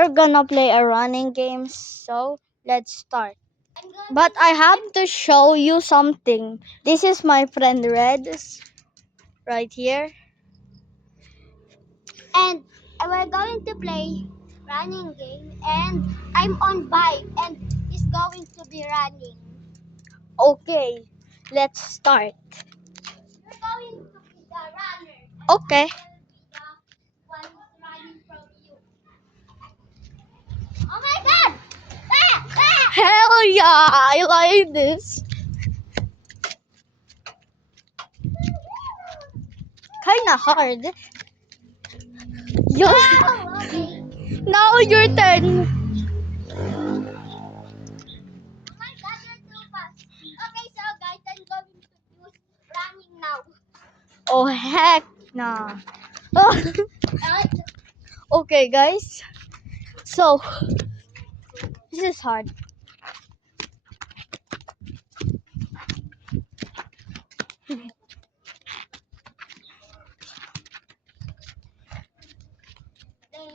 we're gonna play a running game, so let's start. But I have to show you something. This is my friend Red, right here. And we're going to play running game, and I'm on bike and he's going to be running. Okay, let's start. You're going to be the runner. Okay. I will be the one who's running from you. Oh my god! Hell yeah, I like this. Kinda hard. Yo. Oh, okay. Now your turn. Oh my god, you're too fast. Okay, so guys, I'm going to use running now. Oh heck nah. Oh. Okay guys. So this is hard.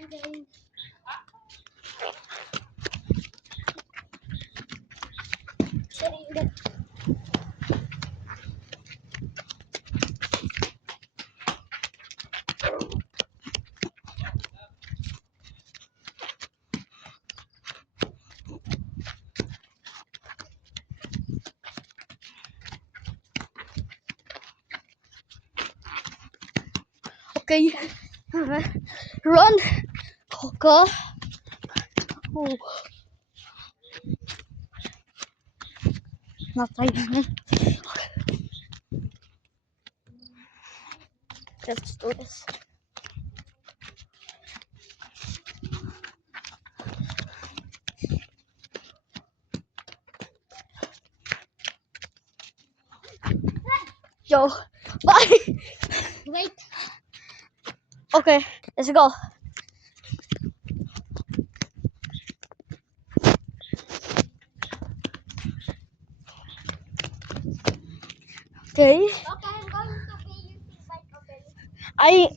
Ding. Okay. Run. Coco. Oh. Natay na. Let's do this. Yo. Bye. Wait. Okay, let's go. Okay. Okay, I'm going to be using bike, okay? I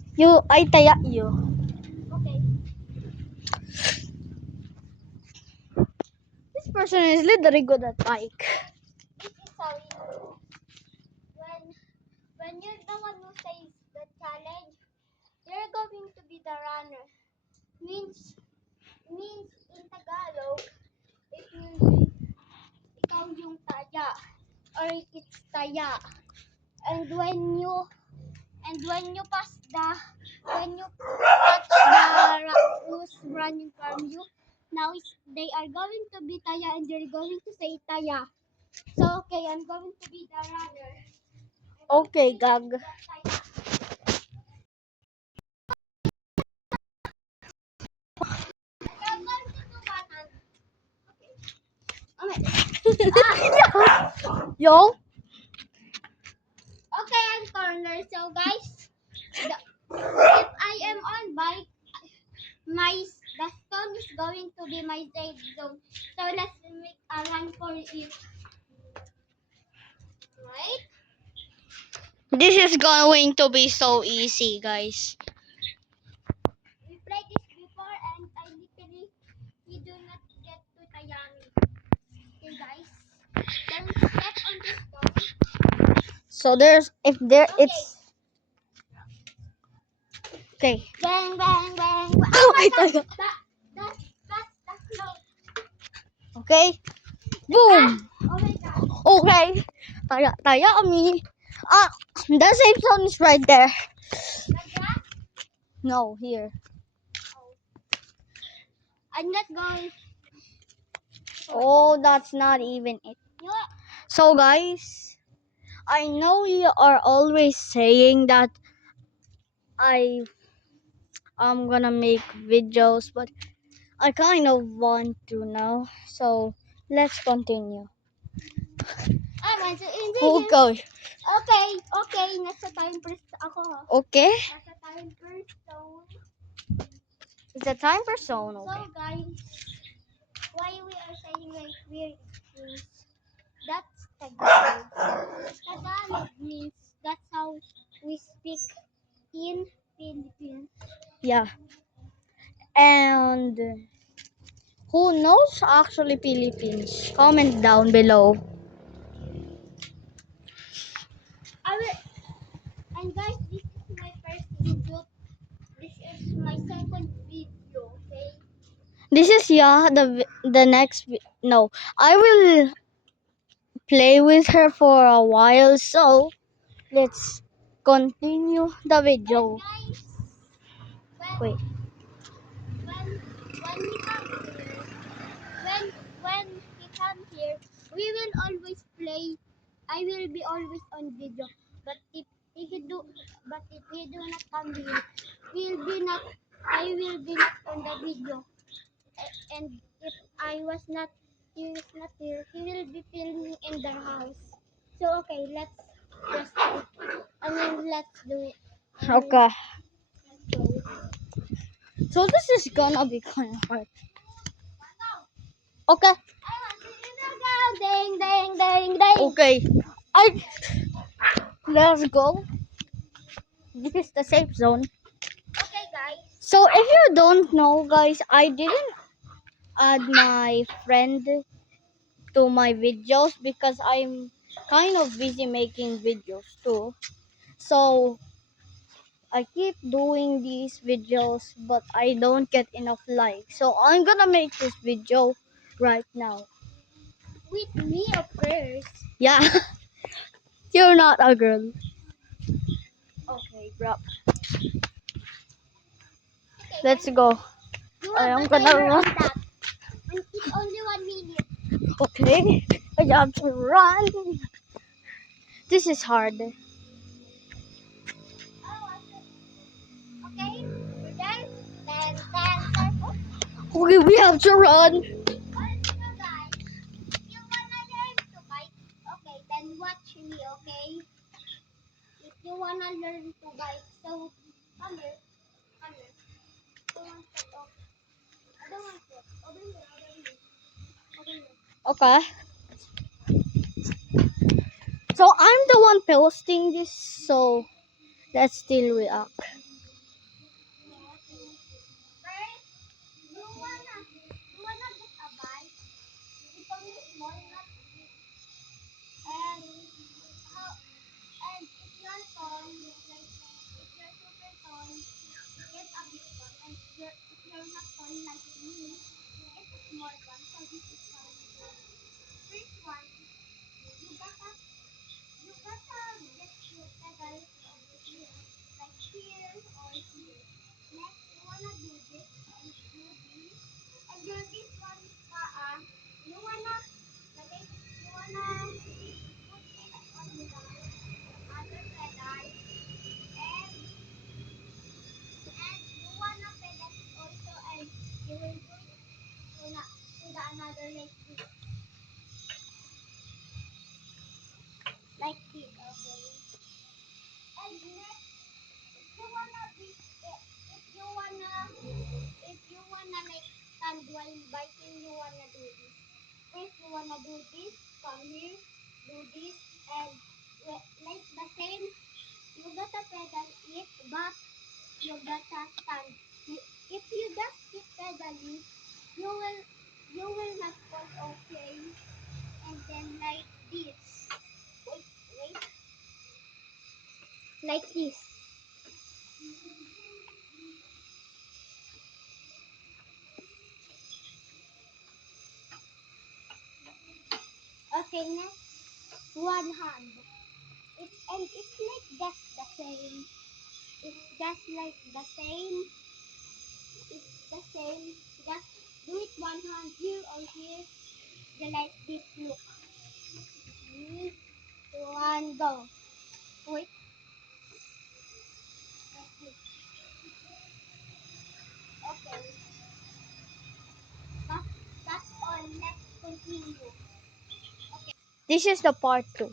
taya you. Okay. This person is literally good at bike. This is how you when you're the one who says the challenge, you're going to be the runner. Means in Tagalog, it will be ikaw yung taya or it's taya. And when you pass the when you touch who's running from you, now they are going to be taya and you're going to say taya. So okay, I'm going to be the runner. Okay, Gag. Yo. Okay, I'm corner. So guys, if I am on bike, the stone is going to be my safe zone. So let's make a run for it. Right? This is going to be so easy, guys. We played this before and I literally we do not get to Tayami. Okay guys. Don't step on the stone. So there's Okay. it's okay. Bang bang bang. Oh my God. God. That's close. Okay. Boom. Oh my god. Okay. Taya me. Ah, the safe zone is right there. The grass? No, here. Oh. I'm not going. Oh, that's not even it. You know, So guys, I know you are always saying that I'm gonna make videos, but I kind of want to now. So let's continue. I want to Okay. Okay. Nasa time first ako ha. Okay. Nasa time first zone. It's a timer zone. So Okay. guys, why we are saying like we're is that's Tagalog. Tagalog means that's how we speak in Philippines. Yeah. And Who knows actually Philippines? Comment down below. I will, and guys, this is my first video. This is my second video, okay? This is the next no. I will play with her for a while, so let's continue the video. Guys, Wait. when he come here, when when he come here, we will always play. I will be always on video. But if he do, but if he do not come here, will be not. I will be not on the video. And if I was not, he was not here. He will be filming in the house. So okay, let's just. Let's do it. Okay. Let's go. So this is gonna be kind of hard. Okay. Ding, ding, ding, ding. Okay. I let's go. This is the safe zone. Okay, guys. So if you don't know, guys, I didn't add my friend to my videos because I'm kind of busy making videos too. So I keep doing these videos, but I don't get enough likes. So I'm gonna make this video right now. With me, of course. Yeah, you're not a girl. Okay, bro. Okay, Let's go. you I have am the gonna timer run. on that. And it's only 1 minute. Okay, I have to run. This is hard. Okay? We're done? Then, Okay, we have to run. also, guys, if you wanna learn to bike, okay, then watch me, okay? If you wanna learn to bike, so come here, come here. I don't want to, I don't want to. Over here, over here, over here. Okay. So I'm the one posting this, so let's still react. First, you wanna get a bike. It's only small, not big. And how? And if you're tall, like if you're super tall, get a big one. And if you're not tall like me, get a small one. So this is how you do it. First one, you gotta you gotta get your pedals over here, like here or here. Next, you wanna do this and do this. And your this one, you wanna, okay, you wanna put this on the other pedal, and you wanna pedal it also, and you will do it to the another like this, okay. And next, if you wanna be, if you wanna like stand while biking, you wanna do this. First, you wanna do this, come here, do this, and like the same, you gotta pedal it, but you gotta stand. If you just keep pedaling, you will not fall, okay? And then like this. Wait. Like this. Okay, next, one hand. It's like just the same. It's just like the same. It's the same. Just do it one hand here or here. Just like this. Look. 3, 2, 1, go. Wait. Like this. Okay. That, that's all. Let's continue. This is the part 2.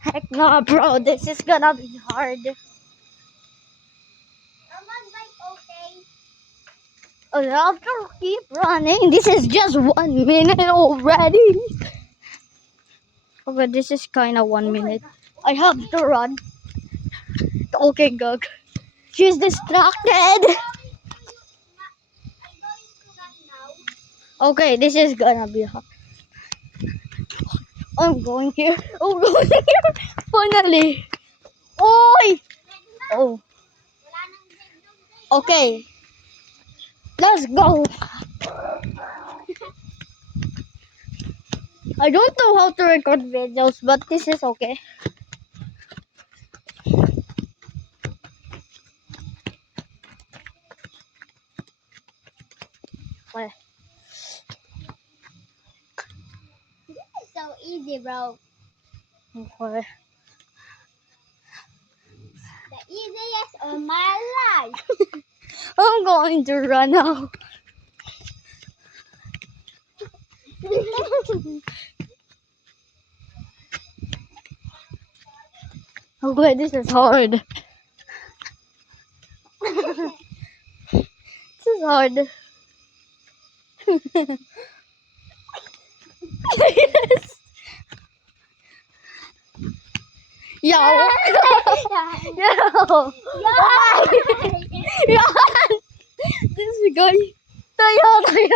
Heck no, bro. This is gonna be hard. Come on, bike, okay? I have to keep running. This is just 1 minute already. Okay, this is kind of 1 minute. I have to run. Okay, Gug. She's distracted. Okay, this is gonna be hard. I'm going here. I'm going here. Finally. Oi! Oh, Wala nang bedroom guys. okay. Let's go. I don't know how to record videos, but this is okay. Okay. This is so easy, bro. Okay. The easiest of my life. I'm going to run out. Okay, this is hard. This is hard. Yes. Yo. Yo. Yan. This guy. Tayo. Okay.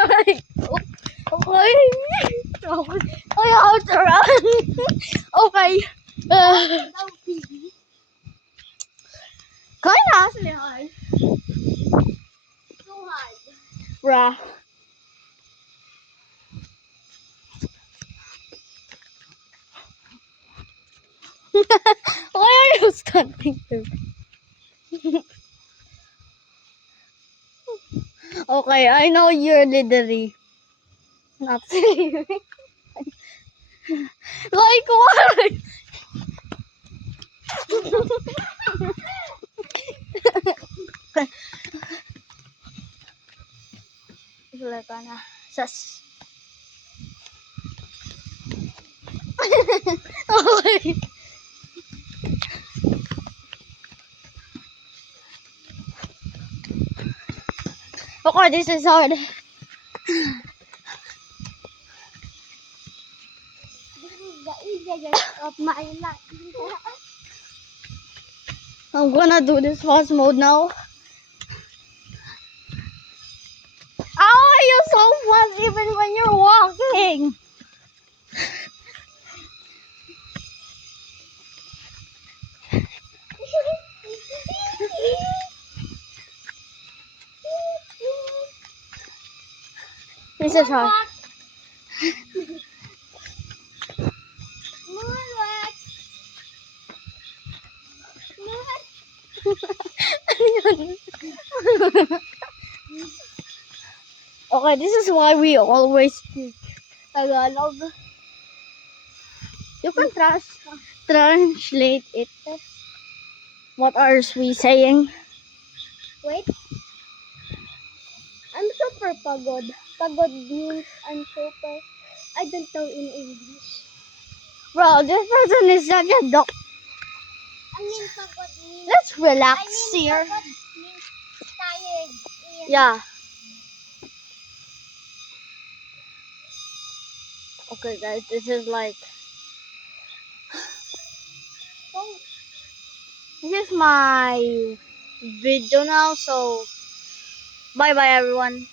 I have to run. Okay. Kinda actually hard. Too hard. Bruh. Why are you standing there? Okay, I know you're literally not serious. Like what? Wala ka na. Sas. Okay. Okay, this is hard. This is the easiest of my life. I'm gonna do this fast mode now. How are you so fast even when you're walking? This is hard. Moonwalk. Okay, this is why we always speak Tagalog. You can translate it. What are we saying? Wait. I'm super pagod. Pagod means I'm super. I don't know in English. Bro, this person is such a dog. I mean pagod means. Let's relax here. Pagod means tired. Yeah. Okay, guys, this is like. Oh, This is my video now, so bye bye everyone.